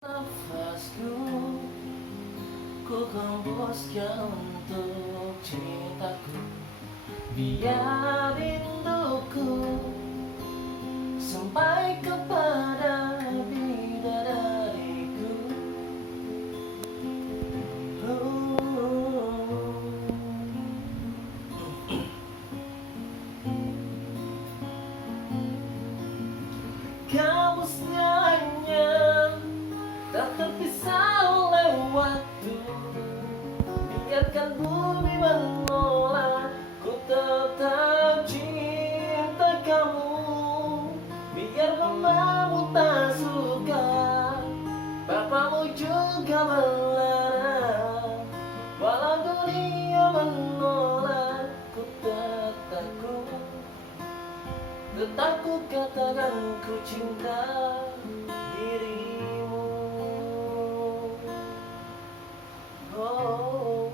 Nafasku, ku hembuskan untuk cintaku. Biar rinduku sampai kepada bidadariku. Kamusnya hanya tak terpisah oleh waktu. Biarkan bumi menolak, ku tetap cinta kamu. Biar mamamu tak suka, papamu juga melarang. Walau dunia menolak, ku tetap ku katakan ku cinta dirimu. Oh.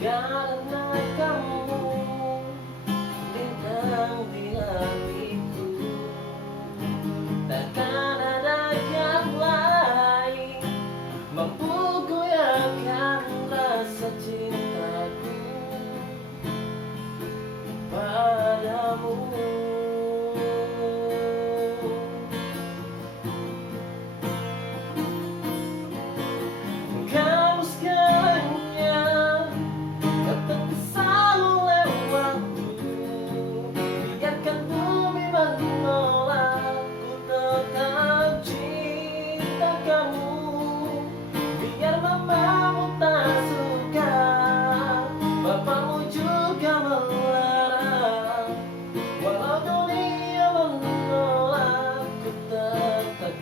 Karena kamu bintang di hatiku, takkan ada yang lain mampu goyahkan rasa cintaku padamu. Kamu segalanya, tak terpisah oleh waktu. Biarkan bumi menolak, ku tetap cinta kamu. Biar mamamu tak suka, papamu juga melarang. Walau dunia menolak, ku tetap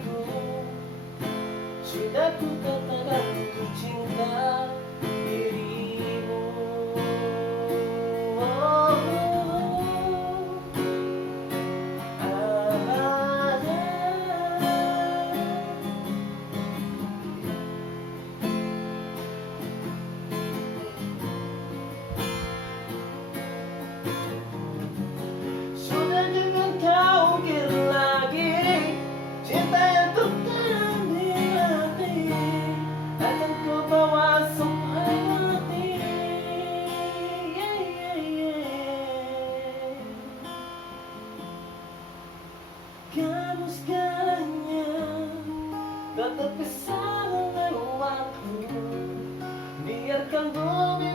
sudah ku katakan ku cinta dirimu. Oh, sudah dengan kau kira lagi, cinta yang tertanam di hati akan ku bawa sampai mati. Kamu segalanya, tak terpisah oleh waktu. Biarkan bumi